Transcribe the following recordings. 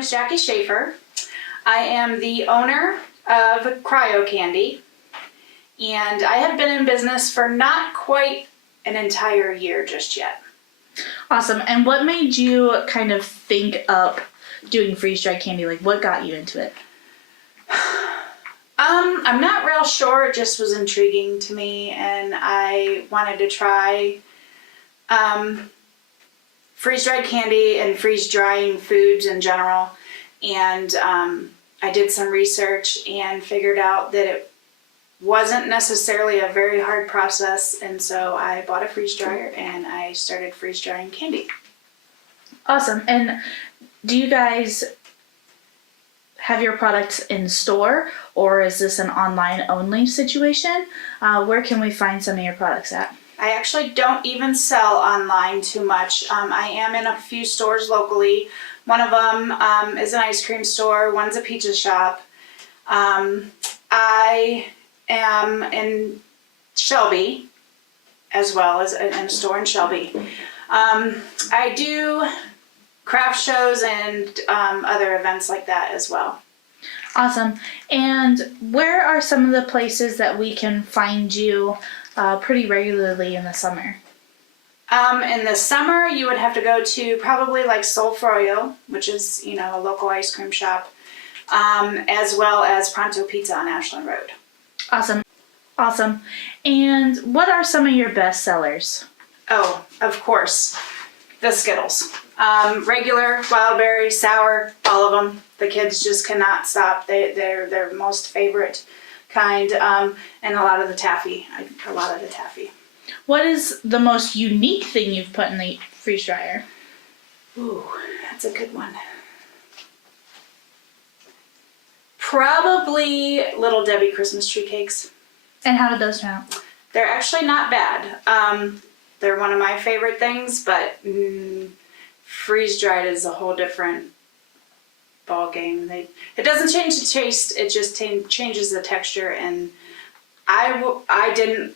is Jackie Schaefer. I am the owner of Kandy, and I have been in business for not quite an entire year just yet. Awesome. And what made you kind of think up doing freeze-dried candy? Like, what got you into it? I'm not real sure. It just was intriguing to me, and I wanted to try freeze-dried candy and freeze-drying foods in general. And I did some research and figured out that it wasn't necessarily a very hard process, and so I bought a freeze dryer and I started freeze drying candy. Awesome. And do you guys have your products in store, or is this an online only situation? Where can we find some of your products at? I actually don't even sell online too much. I am in a few stores locally. One of them is an ice cream store. One's a pizza shop. I am in Shelby, as well as in a store in Shelby. I do craft shows and other events like that as well. Awesome. And where are some of the places that we can find you pretty regularly in the summer? In the summer, you would have to go to probably like Sol Froyo, which is, a local ice cream shop, as well as Pronto Pizza on Ashland Road. Awesome. Awesome. And what are some of your best sellers? Oh, of course, the Skittles. Regular, wild berry, sour, all of them. The kids just cannot stop. They're their most favorite kind, and a lot of the taffy. What is the most unique thing you've put in the freeze dryer? Ooh, that's a good one. Probably Little Debbie Christmas tree cakes. And how did those turn out? They're actually not bad. They're one of my favorite things, but freeze-dried is a whole different ball game. It doesn't change the taste, it just changes the texture, and I didn't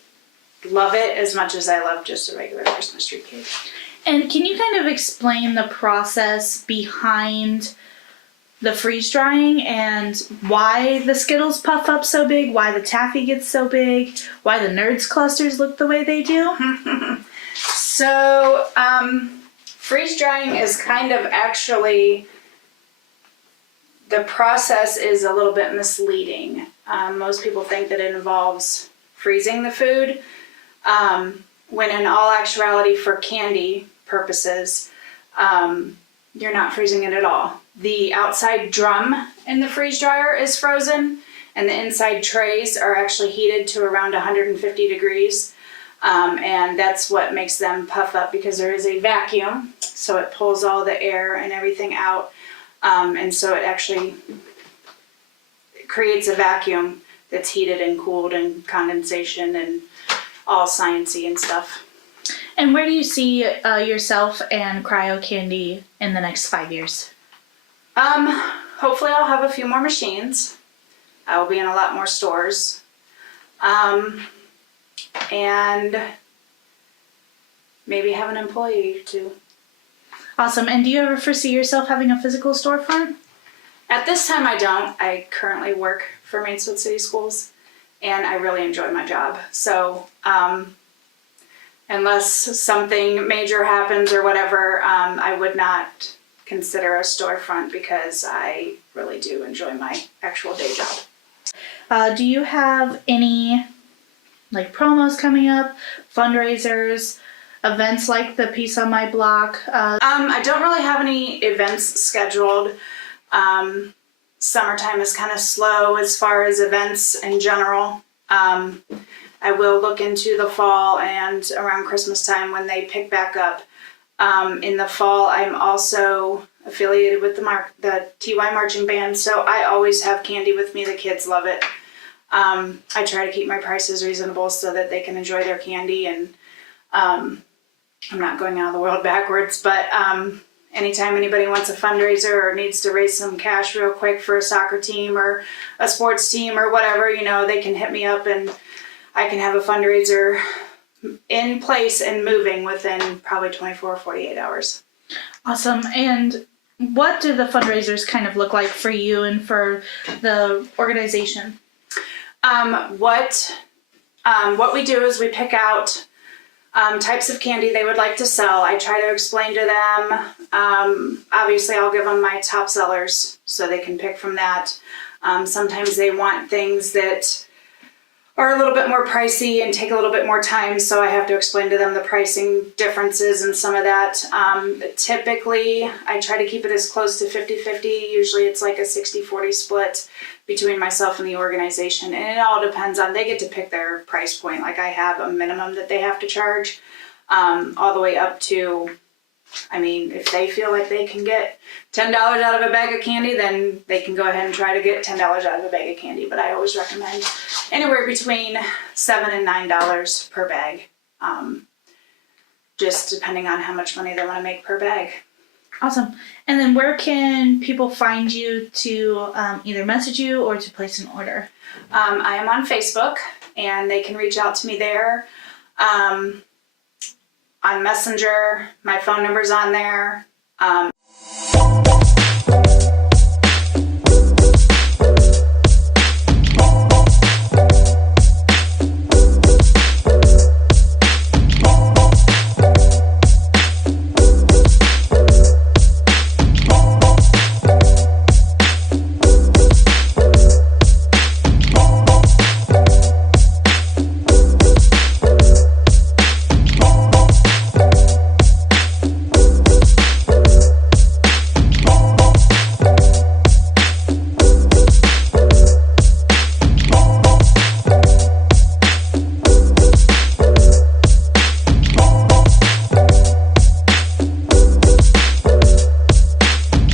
love it as much as I love just a regular Christmas tree cake. And can you kind of explain the process behind the freeze drying and why the Skittles puff up so big, why the taffy gets so big, why the Nerds clusters look the way they do? So, freeze drying is kind of actually, the process is a little bit misleading. Most people think that it involves freezing the food, when in all actuality for candy purposes, you're not freezing it at all. The outside drum in the freeze dryer is frozen, and the inside trays are actually heated to around 150 degrees. And that's what makes them puff up, because there is a vacuum, so it pulls all the air and everything out. And so it actually creates a vacuum that's heated and cooled and condensation and all sciencey and stuff. And where do you see yourself and Cryo Candy in the next 5 years? Hopefully I'll have a few more machines. I will be in a lot more stores. And maybe have an employee or two. Awesome. And do you ever foresee yourself having a physical storefront? At this time I don't. I currently work for Mainsfield City Schools, and I really enjoy my job. So, unless something major happens or whatever, I would not consider a storefront, because I really do enjoy my actual day job. Do you have any promos coming up, fundraisers, events like the Piece on My Block? I don't really have any events scheduled. Summertime is kind of slow as far as events in general. I will look into the fall and around Christmas time when they pick back up. In the fall, I'm also affiliated with the TY marching band, so I always have candy with me. The kids love it. I try to keep my prices reasonable so that they can enjoy their candy, and I'm not going out of the world backwards, but anytime anybody wants a fundraiser or needs to raise some cash real quick for a soccer team or a sports team or whatever, they can hit me up, and I can have a fundraiser in place and moving within probably 24 or 48 hours. Awesome. And what do the fundraisers kind of look like for you and for the organization? What we do is we pick out types of candy they would like to sell. I try to explain to them. Obviously, I'll give them my top sellers so they can pick from that. Sometimes they want things that are a little bit more pricey and take a little bit more time, so I have to explain to them the pricing differences and some of that. Typically, I try to keep it as close to 50-50. Usually it's like a 60-40 split between myself and the organization, and it all depends on, they get to pick their price point. Like, I have a minimum that they have to charge, all the way up to, I mean, if they feel like they can get $10 out of a bag of candy, then they can go ahead and try to get $10 out of a bag of candy. But I always recommend anywhere between $7 and $9 per bag, just depending on how much money they want to make per bag. Awesome. And then where can people find you to either message you or to place an order? I am on Facebook, and they can reach out to me there. On Messenger, my phone number's on there.